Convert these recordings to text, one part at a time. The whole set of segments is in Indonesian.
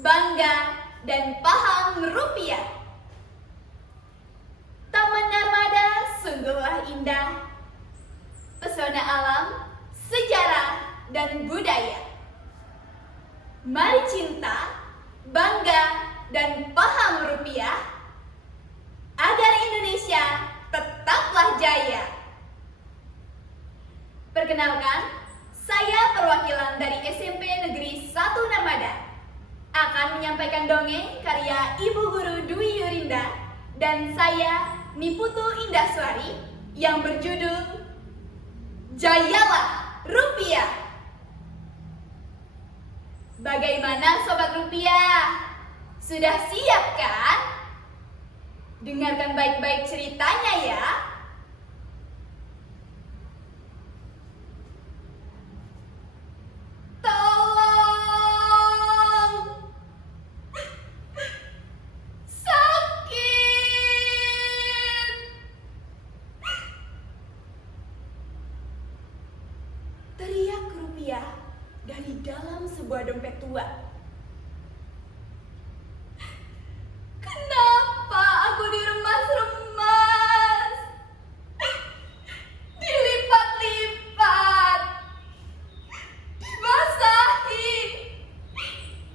bangga, dan paham rupiah. Taman Narmada sungguhlah indah, pesona alam, sejarah, dan budaya. Mari cinta, bangga, dan paham rupiah, agar Indonesia tetaplah jaya. Perkenalkan, saya perwakilan dari SMP Negeri 1 Narmada akan menyampaikan dongeng karya Ibu Guru Dwi Yurinda dan saya Niputu Indahswari yang berjudul Jayalah Rupiah. Bagaimana Sobat Rupiah? Sudah siap kan? Dengarkan baik-baik ceritanya ya. Teriak Rupiah dari dalam sebuah dompet tua. Kenapa aku diremas-remas? Dilipat-lipat, dibasahi,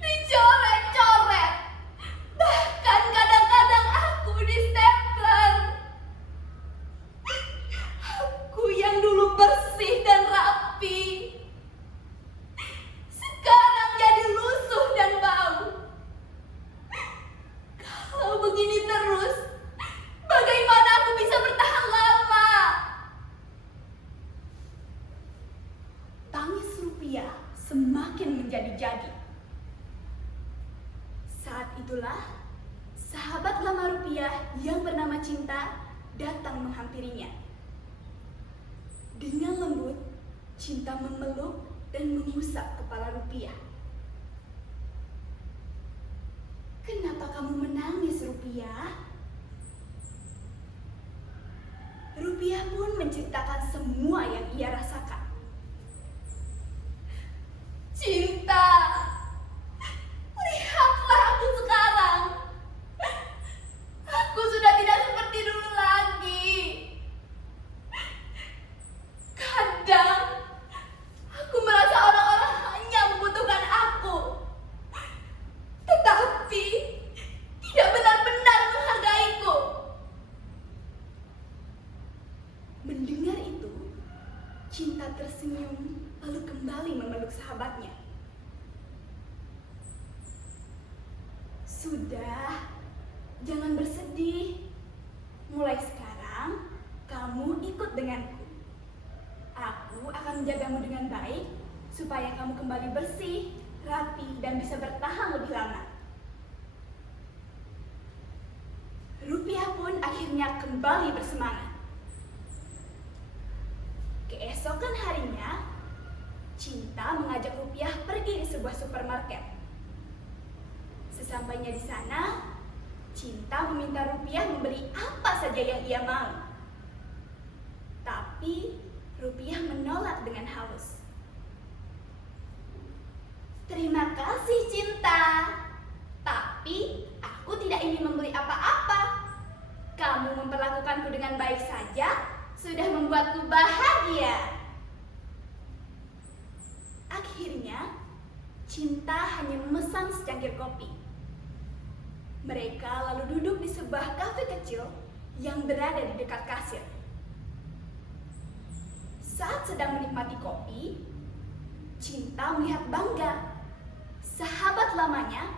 dicoret-coret, bahkan kadang-kadang aku di-stapler. Aku yang dulu bersih dan rapi, sekarang jadi lusuh dan bau. Kalau begini terus, bagaimana aku bisa bertahan lama? Tangis Rupiah semakin menjadi-jadi. Saat itulah, sahabat lama Rupiah yang bernama Cinta datang menghampirinya. Dengan lembut, Cinta memeluk dan mengusap kepala Rupiah. Kenapa kamu menangis, Rupiah? Rupiah pun menceritakan semua yang ia rasakan. Cinta, lihatlah aku sekarang. Aku sudah tidak seperti dulu lagi. Kadang aku merasa orang-orang hanya membutuhkan aku, tetapi tidak benar-benar menghargaiku. Mendengar itu, Cinta tersenyum lalu kembali memeluk sahabatnya. Sudah, jangan bersedih. Mulai sekarang, kamu ikut denganku. Aku akan menjagamu dengan baik supaya kamu kembali bersih, rapi, dan bisa bertahan lebih lama. Rupiah pun akhirnya kembali bersemangat. Keesokan harinya, Cinta mengajak Rupiah pergi ke sebuah supermarket. Sesampainya di sana, Cinta meminta Rupiah membeli apa saja yang ia mau. Tapi Rupiah menolak dengan halus. Terima kasih Cinta, tapi aku tidak ingin membeli apa-apa. Kamu memperlakukanku dengan baik saja sudah membuatku bahagia. Akhirnya, Cinta hanya memesan secangkir kopi. Mereka lalu duduk di sebuah kafe kecil yang berada di dekat kasir. Saat sedang menikmati kopi, Cinta melihat bangga sahabat lamanya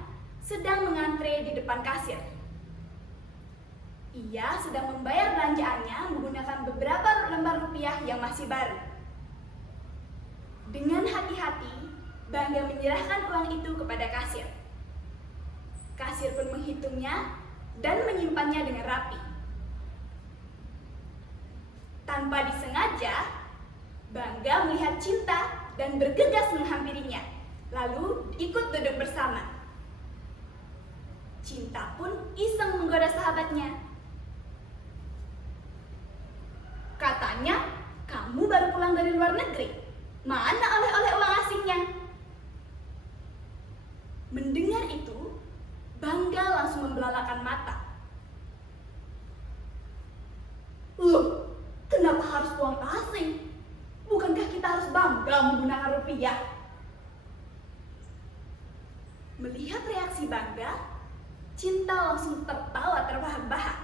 sedang mengantre di depan kasir. Ia sedang membayar belanjaannya menggunakan beberapa lembar rupiah yang masih baru. Dengan hati-hati, Bangga menyerahkan uang itu kepada kasir. Kasir pun menghitungnya dan menyimpannya dengan rapi. Tanpa disengaja, Bangga melihat Cinta dan bergegas menghampirinya, lalu ikut duduk bersama. Cinta pun iseng menggoda sahabatnya. Katanya, kamu baru pulang dari luar negeri. Mana oleh-oleh uang asingnya? Mendengar itu, harus uang asing? Bukankah kita harus bangga menggunakan rupiah? Melihat reaksi bangga, Cinta langsung tertawa terbahak-bahak.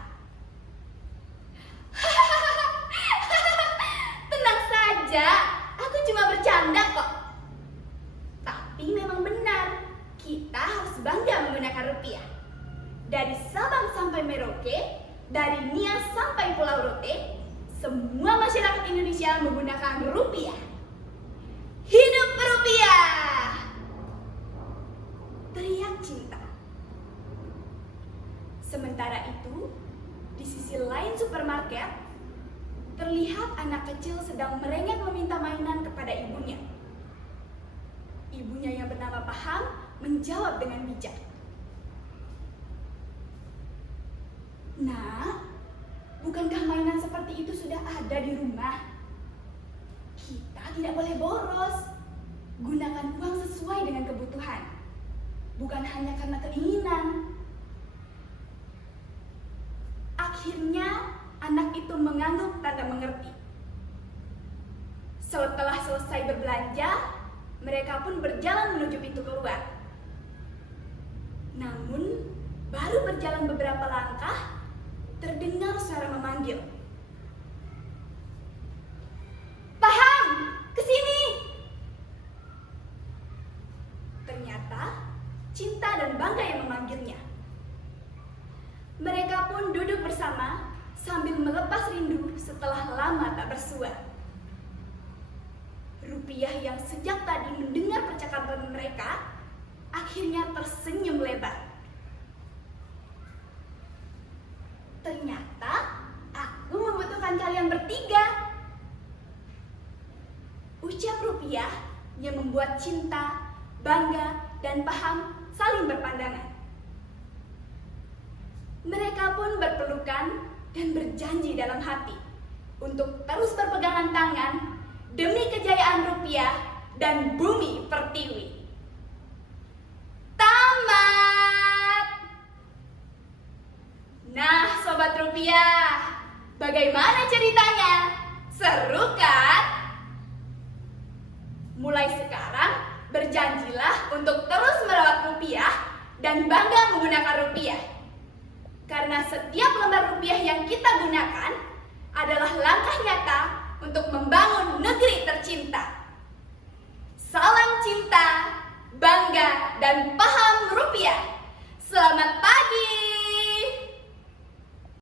Tenang saja, aku cuma bercanda kok. Tapi memang benar, kita harus bangga menggunakan rupiah. Dari Sabang sampai Merauke, dari Nias sampai Pulau Rote, semua masyarakat Indonesia menggunakan rupiah. Hidup rupiah! Teriak Cinta. Sementara itu, di sisi lain supermarket, terlihat anak kecil sedang merengek meminta mainan kepada ibunya. Ibunya yang bernama Paham menjawab dengan bijak. Nak, bukankah mainan seperti itu sudah ada di rumah? Kita tidak boleh boros. Gunakan uang sesuai dengan kebutuhan, bukan hanya karena keinginan. Akhirnya, anak itu mengangguk tanda mengerti. Setelah selesai berbelanja, mereka pun berjalan menuju pintu keluar. Namun, baru berjalan beberapa langkah, terdengar suara memanggil. Paham, kesini! Ternyata, Cinta dan Bangga yang memanggilnya. Mereka pun duduk bersama sambil melepas rindu setelah lama tak bersua. Rupiah yang sejak tadi mendengar percakapan mereka, akhirnya tersenyum lebar. Ternyata aku membutuhkan kalian bertiga. Ucap Rupiah yang membuat Cinta, Bangga, dan Paham saling berpandangan. Mereka pun berpelukan dan berjanji dalam hati untuk terus berpegangan tangan demi kejayaan rupiah dan bumi pertiwi. Tamat! Nah, Sobat Rupiah, bagaimana ceritanya? Seru kan? Mulai sekarang, berjanjilah untuk terus merawat rupiah dan bangga menggunakan rupiah. Karena setiap lembar rupiah yang kita gunakan adalah langkah nyata untuk membangun negeri tercinta. Salam cinta, bangga, dan paham.